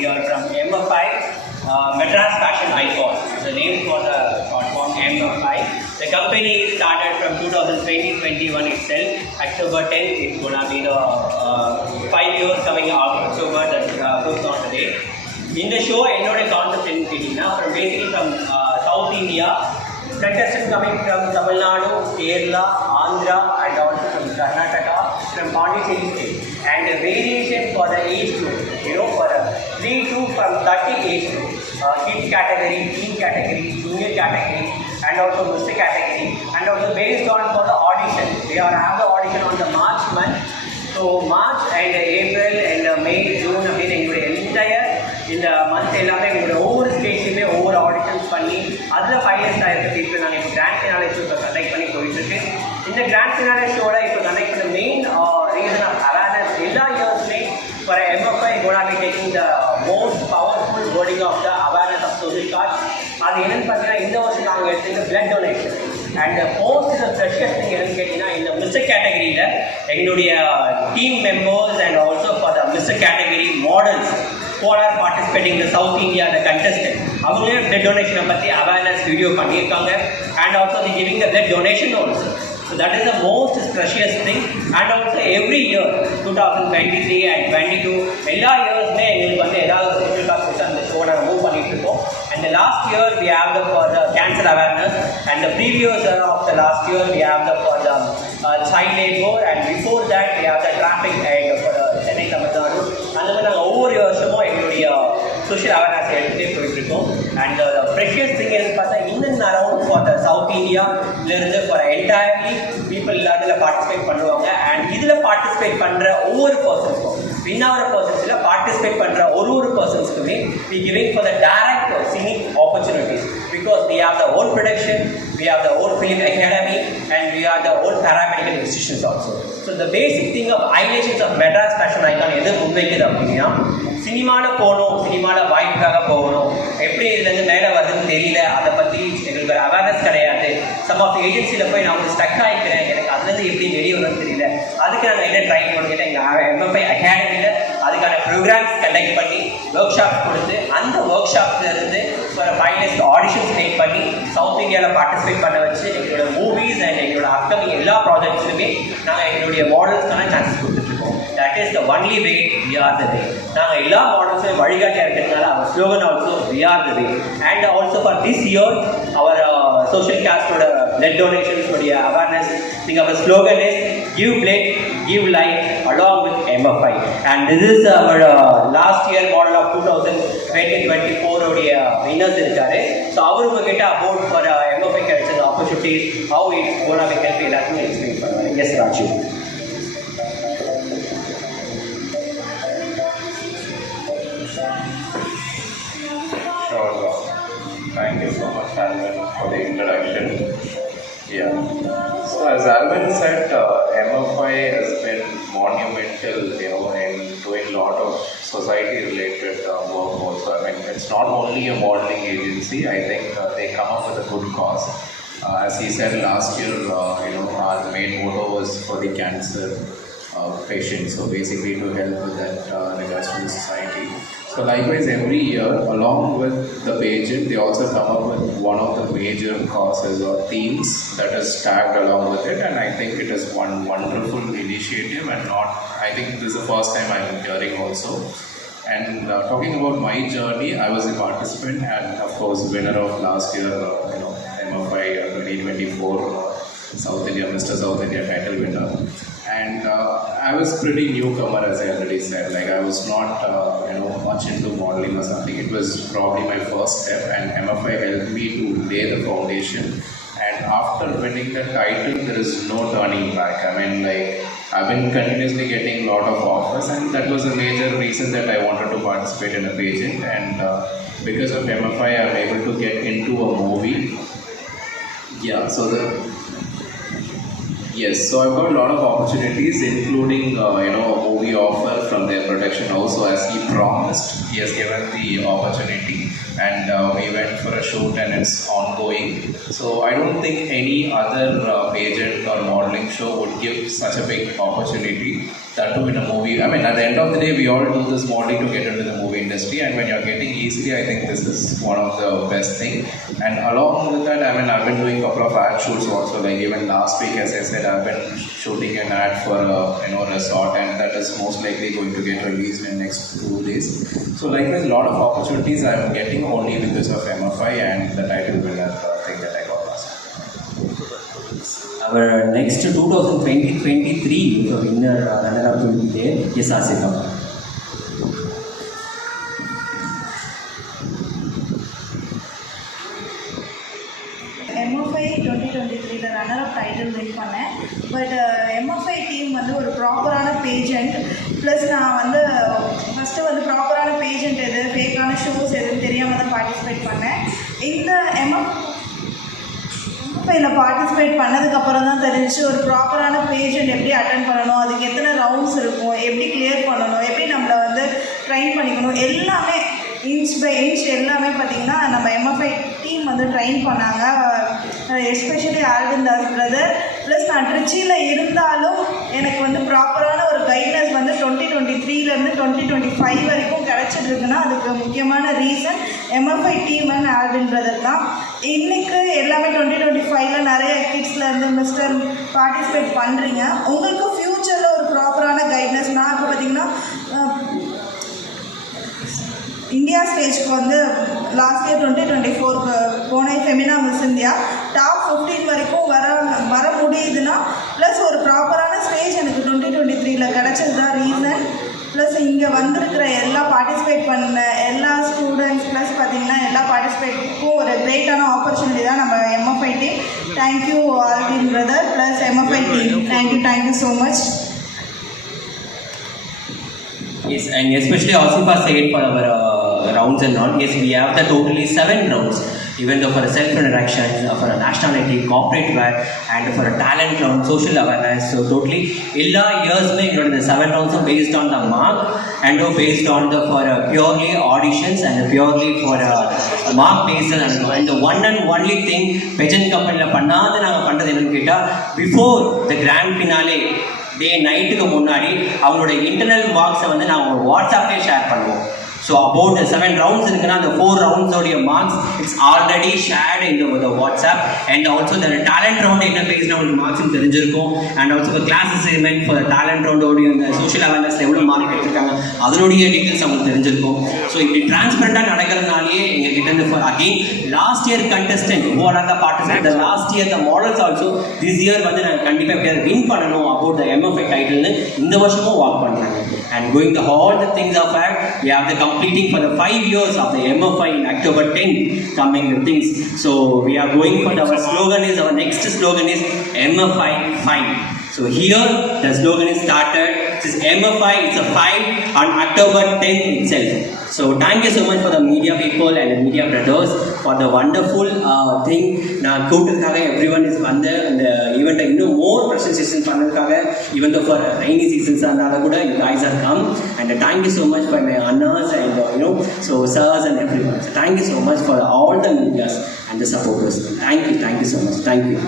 We are from MFI, Madras Fashion Icon. The name for the short form MFI. The company started from 2020-21 itself. October 10th, it's going to be the 5 years coming out. October, that's booked on the date. In the show, என்னோட concept என்ன from basically from South India, contestants coming from Tamil Nadu, Kerala, Andhra, and also from Karnataka, from Pondicherry state, and the variation for the age group, for 3 to from 30 age group, kids category, teen category, junior category, and also Mr. category, and also based on for the audition. We are have the audition on the March month. So March and April and May, June அப்படின்னு எங்களுடைய என்டையர் இந்த மந்த் எல்லாமே எங்களுடைய ஒவ்வொரு ஸ்டேட்லையுமே ஒவ்வொரு ஆடிஷன்ஸ் பண்ணி அதில் ஃபைனலிஸ்ட் ஆகிருக்க பீப்புள் நாங்கள் இப்போ கிராண்ட் ஃபினாலே ஷோ இப்போ கண்டக்ட் பண்ணி போயிட்டுருக்கு. இந்த கிராண்ட் ஃபினாலே ஷோவில் இப்போ கண்டக்ட் பண்ண மெயின் ரீசன் ஆஃப் அவேர்னஸ் எல்லா இயர்ஸ்மே for MFI gonna be taking the most powerful wording of the awareness of social cause. அது என்னென்னு பார்த்தீங்கன்னா இந்த வருஷம் நாங்கள் எடுத்துக்கிட்ட blood donation and most is freshest thing என்னன்னு கேட்டிங்கன்னா இந்த மிஸ்டர் கேட்டகரியில் எங்களுடைய team members and also for the mister category models who are participating in the South India, the contestant. அவங்களே blood donation பற்றி awareness video பண்ணியிருக்காங்க and also they giving the blood donation also. So that is the most precious thing. And also every year 2023 and 22 எல்லா இயர்ஸ்மே எங்களுக்கு வந்து ஏதாவது social cause அந்த ஷோ நாங்கள் மூவ் பண்ணிட்டு இருக்கோம். And the last year we have the for the cancer awareness, and the previous year of the last year we have the for the child labor, and before that we have the traffic and for the Chennai Tamil Nadu. அந்த மாதிரி நாங்கள் ஒவ்வொரு வருஷமும் எங்களுடைய social awareness எடுத்துகிட்டே போயிட்டுருக்கோம். And precious thing எதுன்னு பார்த்தா இன்னும் அரௌண்ட் ஃபார் த சவுத் இந்தியாவிலேருந்து ஃபார் என்டையர்லி பீப்புள் இதில் பார்ட்டிசிபேட் பண்ணுவாங்க. அண்ட் இதில் பார்ட்டிசிபேட் பண்ணுற ஒவ்வொரு பர்சன்ஸ்க்கும் வின்னாகிற பர்சன்ஸில் பார்ட்டிசிபேட் பண்ணுற ஒரு பர்சன்ஸ்க்குமே we giving for the direct singing opportunities because we have the own production, we have the own film academy, and we have the own paramedical institutions also. So the basic thing of highlights of Madras Fashion Icon எது முன்வைக்குது அப்படின்னா சினிமாவில் போகணும், சினிமாவில் வாய்ப்புக்காக போகணும், எப்படி இதுலேருந்து மேலே வருதுன்னு தெரியல, அதை பற்றி எங்களுக்கு ஒரு அவேர்னஸ் கிடையாது. சம் ஆஃப் ஏஜென்சியில் போய் நான் வந்து ஸ்டக் ஆகிக்கிறேன், எனக்கு அதுலேருந்து எப்படி வெளியே வரும்னு தெரியல, அதுக்கு நாங்கள் என்ன ட்ரைன் பண்ணிக்கிட்டேன் எங்கள் MFI அகாடமியில் அதுக்கான ப்ரோக்ராம்ஸ் கண்டக்ட் பண்ணி ஒர்க் ஷாப் கொடுத்து அந்த ஒர்க் ஷாப்லேருந்து ஒரு ஃபைனலிஸ்ட் ஆடிஷன்ஸ் மேக் பண்ணி சவுத் இந்தியாவில் பார்ட்டிசிபேட் பண்ண வச்சு எங்களோட மூவிஸ் அண்ட் எங்களோட அப்கமிங் எல்லா ப்ராஜெக்ட்ஸுமே நாங்கள் எங்களுடைய மாடல்ஸ்க்கான சான்சஸ் கொடுத்துட்ருக்கோம். That is the only way, we are the way. நாங்கள் எல்லா மாடல்ஸுமே வழிகாட்டியாக இருக்கிறதுனால our slogan also we are the way. And also for this year our social காஸ்டோட பிளட் டொனேஷன்ஸ் உடைய அவேர்னஸ் நீங்கள் our slogan is give blood give life along with MFI, and this is our last year model of 2024 உடைய winners இருக்காரு. So அவர் உங்ககிட்ட about for MFI கிடைச்ச opportunities how it's gonna be help எல்லாத்தையும் explain பண்ணுவாங்க. S Raju. Sure. Thank you so much, Alvin, for the introduction. Yeah. So as Alvin said, MFI has been monumental, in doing a lot of society-related work also. I mean, it's not only a modeling agency. I think they come up with a good cause. As he said last year, our main motto was for the cancer patients. So basically to help with that regards to the society. So likewise, every year, along with the pageant, they also come up with one of the major causes or themes that is tagged along with it. And I think it is one wonderful initiative, and I think this is the first time I'm hearing also. And talking about my journey, I was a participant and of course winner of last year, MFI 2024 South India, Mr. South India title winner. And I was pretty newcomer, as I already said. Like I was not, much into modeling or something. It was probably my first step, and MFI helped me to lay the foundation. And after winning the title, there is no turning back. I mean, like I've been continuously getting a lot of offers, and that was a major reason that I wanted to participate in a pageant. And because of MFI, I'm able to get into a movie. Yeah, Yes, so I've got a lot of opportunities, including a movie offer from their production house. So as he promised, he has given the opportunity, and we went for a shoot and it's ongoing. So I don't think any other pageant or modeling show would give such a big opportunity, that too in a movie. I mean, at the end of the day, we all do this modeling to get into the movie industry, and when you're getting easily, I think this is one of the best thing. And along with that, I mean, I've been doing a couple of ad shoots also. Like even last week, as I said, I've been shooting an ad for a resort, and that is most likely going to get released in next 2 days. So likewise, a lot of opportunities I'm getting only because of MFI and the title winner thing that I got last time. Our next 2023 winner runner-up will be there. Yes, Asika. MFI 2023 runner-up title win பண்ணேன். But MFI team வந்து ஒரு ப்ராப்பரான pageant, plus நான் வந்து ஃபஸ்ட்டு வந்து ப்ராப்பரான பேஜெண்ட் எது, ஃபேக்கான ஷோஸ் எதுன்னு தெரியாமல் தான் பார்ட்டிசிபேட் பண்ணேன். இந்த MFIயில் பார்ட்டிசிபேட் பண்ணதுக்கப்புறம் தான் தெரிஞ்சு ஒரு ப்ராப்பரான பேஜெண்ட் எப்படி அட்டன் பண்ணணும், அதுக்கு எத்தனை ரவுண்ட்ஸ் இருக்கும், எப்படி கிளியர் பண்ணணும், எப்படி நம்மளை வந்து ட்ரைன் பண்ணிக்கணும், எல்லாமே இன்ச் பை இன்ச் எல்லாமே பார்த்திங்கன்னா நம்ம MFI டீம் வந்து ட்ரெயின் பண்ணாங்க. Especially Alvin Das brother. Plus நான் ட்ரிச்சியில் இருந்தாலும் எனக்கு வந்து ப்ராப்பரான ஒரு கைட்னஸ் வந்து 2023லேருந்து 2025 வரைக்கும் கிடச்சிட்ருக்குன்னா அதுக்கு முக்கியமான reason MFI team and Alvin brother தான். இன்றைக்கு எல்லாமே 2025ல் நிறைய கிட்ஸ்லேருந்து மிஸ்டர் பார்ட்டிசிபேட் பண்ணுறீங்க. உங்களுக்கு ஃப்யூச்சரில் ஒரு ப்ராப்பரான கைட்னஸ், நான் இப்போ பார்த்திங்கன்னா இந்தியா ஸ்டேஜ்க்கு வந்து லாஸ்ட் இயர் 2024க்கு போனேன். ஃபெமினா மிஸ் இந்தியா டாப் 15 வரைக்கும் வர முடியுதுன்னா ப்ளஸ் ஒரு ப்ராப்பரான ஸ்டேஜ் எனக்கு 2023ல் கிடச்சது தான் ரீசன். ப்ளஸ் இங்கே வந்திருக்கிற எல்லா பார்ட்டிசிபேட் பண்ண எல்லா ஸ்டூடெண்ட்ஸ் ப்ளஸ் பார்த்திங்கன்னா எல்லா பார்ட்டிசிபேட்டுக்கும் ஒரு கிரேட்டான ஆப்பர்ச்சுனிட்டி தான் நம்ம MFI team. Thank you Alvin brother plus MFI team. Thank you so much. Yes, and especially Asifa said for our rounds and all. Yes, we have the totally 7 rounds. Even though for a self-introduction, for a nationality, corporate wear, and for a talent round, social awareness. So totally, all years the 7 rounds are based on the mark, and based on the for purely auditions and purely for mark based. And the one and only thing pageant company la pannadha naanga pandrathu ennu ketta, before the grand finale டே நைட்டுக்கு முன்னாடி அவங்களோட இன்டர்னல் மார்க்ஸை வந்து நாங்கள் வாட்ஸ்அப்லேயே ஷேர் பண்ணுவோம். So about 7 ரவுண்ட்ஸ் இருக்குன்னா அந்த 4 ரவுண்ட்ஸோடைய மார்க்ஸ் இட்ஸ் ஆல்ரெடி ஷேர்டு இந்த வாட்ஸ்அப். அண்ட் ஆல்சோ இந்த டேலண்ட் ரவுண்ட் என்ன பேசினா உங்களுக்கு மார்க்ஸ் தெரிஞ்சிருக்கும். அண்ட் ஆல்சோ இப்போ கிளாஸ் அசைன்மெண்ட் ஃபார் டேலண்ட் ரவுண்டோடைய இந்த சோஷியல் அவேர்னஸில் எவ்வளோ மார்க் எடுத்திருக்காங்க அதனுடைய டீட்டெயில்ஸ் அவங்களுக்கு தெரிஞ்சிருக்கும். ஸோ இப்படி டிரான்ஸ்பரண்டாக நடக்கிறதுனாலேயே எங்கள் கிட்ட இருந்து for again last year contestant who are the participate the last year the models also this year வந்து நாங்கள் கண்டிப்பாக எப்படியாவது வின் பண்ணணும் அபவுட் த MFI டைட்டில்னு இந்த வருஷமும் வாக் பண்ணுறாங்க. And going the all the things of fact we have the completing for the 5 years of the MFI in October 10 coming the things. So we are going for our slogan is, our next slogan is MFI Fight. So here the slogan is started. This is MFI, it's a fight on October 10th itself. So thank you so much for the media people and the media brothers for the wonderful thing. நான் கூட்டத்துக்காக everyone is வந்து அந்த ஈவெண்ட்டை இன்னும் more presentation பண்ணதுக்காக even though for rainy seasons அதனால கூட you guys have come, and thank you so much for my annas and so sirs and everyone. So thank you so much for all the medias and the supporters. Thank you so much. Thank you.